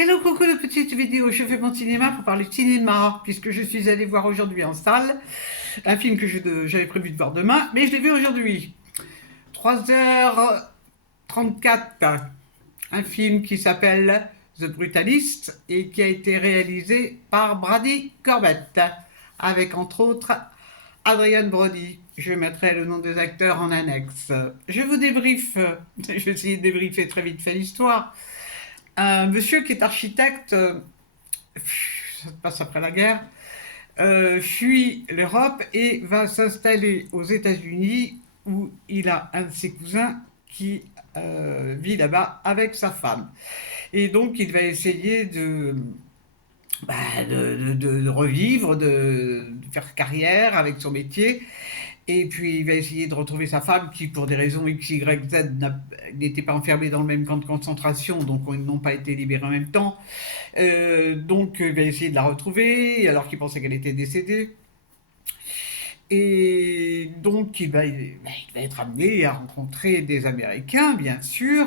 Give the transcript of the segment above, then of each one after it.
Hello, coucou de petite vidéo, je fais mon cinéma pour parler de cinéma, puisque je suis allée voir aujourd'hui en salle un film que j'avais prévu de voir demain, mais je l'ai vu aujourd'hui. 3h34, un film qui s'appelle The Brutalist et qui a été réalisé par Brady Corbett, avec entre autres Adrian Brody. Je mettrai le nom des acteurs en annexe. Je vous débriefe, je vais essayer de débriefer très vite fait l'histoire. Un monsieur qui est architecte, ça se passe après la guerre, fuit l'Europe et va s'installer aux États-Unis où il a un de ses cousins qui vit là-bas avec sa femme. Et donc il va essayer de revivre, de faire carrière avec son métier. Et puis il va essayer de retrouver sa femme qui, pour des raisons X, Y, Z, n'était pas enfermée dans le même camp de concentration, donc ils n'ont pas été libérés en même temps. Donc il va essayer de la retrouver alors qu'il pensait qu'elle était décédée. Et donc il va être amené à rencontrer des Américains, bien sûr.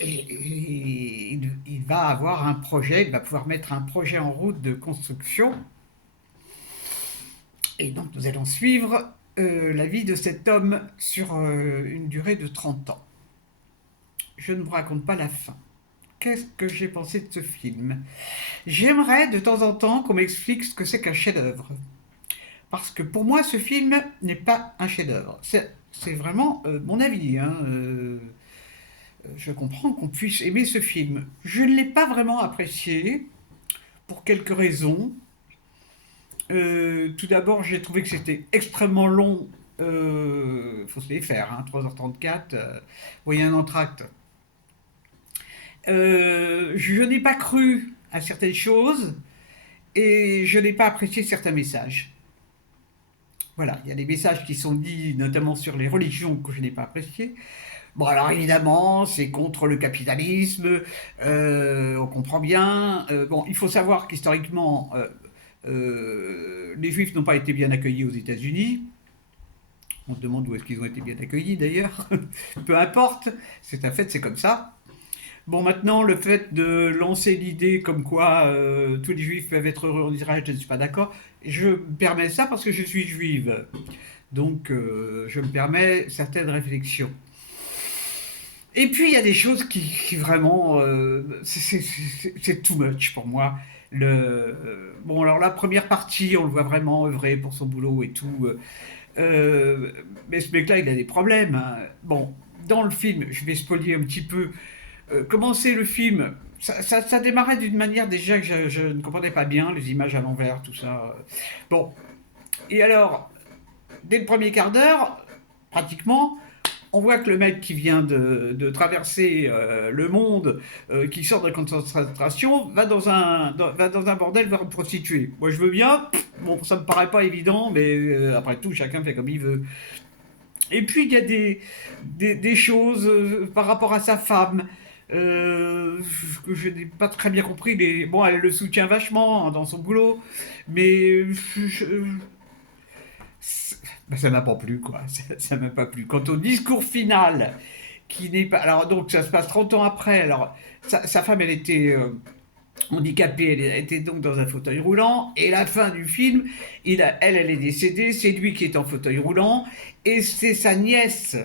Et il va avoir un projet, il va pouvoir mettre un projet en route de construction. Et donc nous allons suivre la vie de cet homme sur une durée de 30 ans. Je ne vous raconte pas la fin. Qu'est-ce que j'ai pensé de ce film? J'aimerais de temps en temps qu'on m'explique ce que c'est qu'un chef-d'œuvre. Parce que pour moi, ce film n'est pas un chef-d'œuvre. C'est vraiment mon avis. Je comprends qu'on puisse aimer ce film. Je ne l'ai pas vraiment apprécié pour quelques raisons. Tout d'abord, j'ai trouvé que c'était extrêmement long. Faut se les faire, hein, 3h34. Bon, il y a un entracte. Je n'ai pas cru à certaines choses et je n'ai pas apprécié certains messages. Voilà, il y a des messages qui sont dits notamment sur les religions que je n'ai pas appréciés. Bon, alors évidemment, c'est contre le capitalisme, on comprend bien. Bon, il faut savoir qu'historiquement, les Juifs n'ont pas été bien accueillis aux États-Unis. On se demande où est-ce qu'ils ont été bien accueillis d'ailleurs. Peu importe, c'est un fait, c'est comme ça. Bon, maintenant, le fait de lancer l'idée comme quoi tous les juifs peuvent être heureux en Israël, je ne suis pas d'accord. Je me permets ça parce que je suis juive. Donc, je me permets certaines réflexions. Et puis, il y a des choses qui vraiment. C'est too much pour moi. Bon, alors la première partie, on le voit vraiment œuvrer pour son boulot et tout. Mais ce mec-là, il a des problèmes, hein. Bon, dans le film, je vais spoiler un petit peu. Commencer le film, ça démarrait d'une manière déjà que je ne comprenais pas bien, les images à l'envers, tout ça. Bon, et alors, dès le premier quart d'heure, pratiquement, on voit que le mec qui vient de traverser le monde, qui sort de la concentration, va dans un bordel vers une prostituée. Moi je veux bien, bon ça me paraît pas évident, mais après tout chacun fait comme il veut. Et puis il y a des choses par rapport à sa femme que je n'ai pas très bien compris. Bon, elle le soutient vachement, hein, dans son boulot, mais ben, ça m'a pas plu, quoi. Ça m'a pas plu. Quant au discours final, qui n'est pas. Alors, donc, ça se passe 30 ans après. Alors, sa femme, elle était handicapée, elle était donc dans un fauteuil roulant. Et la fin du film, elle est décédée. C'est lui qui est en fauteuil roulant. Et c'est sa nièce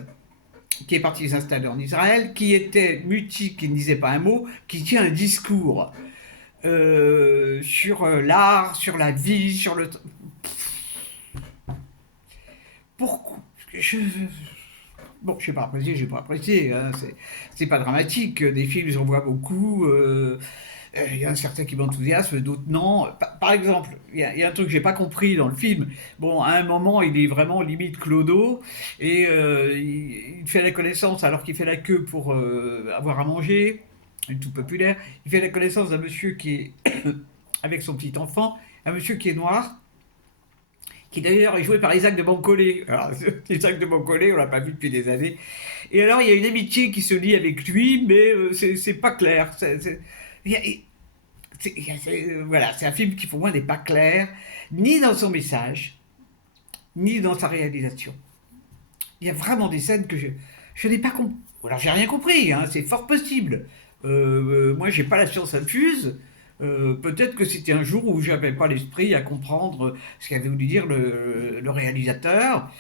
qui est partie s'installer en Israël, qui était mutique, qui ne disait pas un mot, qui tient un discours sur l'art, sur la vie, sur le. Pourquoi Bon, je n'ai pas apprécié, j'ai pas apprécié, hein, c'est pas dramatique. Des films, j'en vois beaucoup. Il y a certains qui m'enthousiasment, d'autres non. Par exemple, il y a un truc que j'ai pas compris dans le film. Bon, à un moment, il est vraiment limite clodo et il fait la connaissance alors qu'il fait la queue pour avoir à manger, tout populaire. Il fait la connaissance d'un monsieur qui est avec son petit enfant, un monsieur qui est noir, qui d'ailleurs est joué par Isaac de Bancolé. Alors, Isaac de Bancolé, on l'a pas vu depuis des années. Et alors, il y a une amitié qui se lie avec lui, mais c'est pas clair. Il y a- voilà, c'est un film qui pour moi n'est pas clair, ni dans son message, ni dans sa réalisation. Il y a vraiment des scènes que je n'ai pas compris. Alors j'ai rien compris, hein, c'est fort possible. Moi, j'ai pas la science infuse. Peut-être que c'était un jour où j'avais pas l'esprit à comprendre ce qu'avait voulu dire le réalisateur.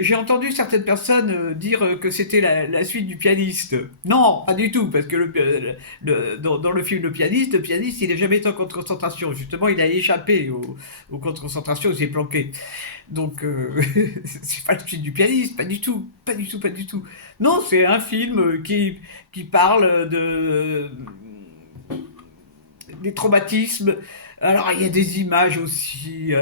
J'ai entendu certaines personnes dire que c'était la suite du pianiste. Non, pas du tout, parce que dans le film le pianiste, il n'est jamais été en camp de concentration. Justement, il a échappé au camp de concentration, il s'est planqué. Donc, c'est pas la suite du pianiste, pas du tout, pas du tout, pas du tout. Non, c'est un film qui parle des traumatismes. Alors, il y a des images aussi.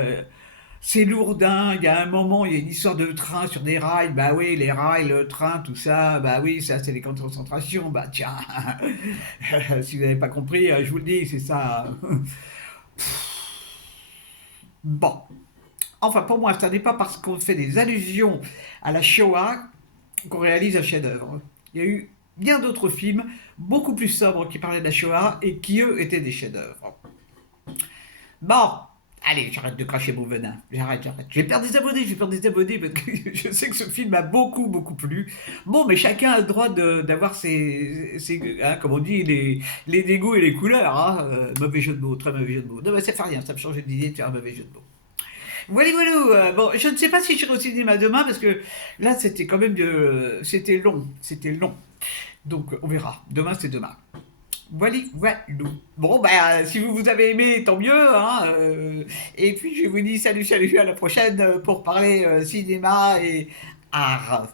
C'est lourdin, il y a un moment, il y a une histoire de train sur des rails, bah oui, les rails, le train, tout ça, bah oui, ça c'est les camps de concentration, bah tiens, si vous n'avez pas compris, je vous le dis, c'est ça. Bon, enfin pour moi, ce n'est pas parce qu'on fait des allusions à la Shoah qu'on réalise un chef-d'œuvre. Il y a eu bien d'autres films, beaucoup plus sobres, qui parlaient de la Shoah et qui, eux, étaient des chefs-d'œuvre. Bon, allez, j'arrête de cracher mon venin. J'arrête. Je vais perdre des abonnés, je vais perdre des abonnés parce que je sais que ce film m'a beaucoup, beaucoup plu. Bon, mais chacun a le droit d'avoir hein, comme on dit, les dégoûts et les couleurs. Hein. Mauvais jeu de mots, très mauvais jeu de mots. Non, mais ça fait rien, ça me change d'idée de faire un mauvais jeu de mots. Voilà, voilà. Bon, je ne sais pas si j'irai au cinéma demain parce que là, c'était quand même c'était long. C'était long. Donc, on verra. Demain, c'est demain. Voilà, voilà. Bon, bah, si vous avez aimé, tant mieux. Hein, et puis, je vous dis salut, salut, à la prochaine pour parler cinéma et art.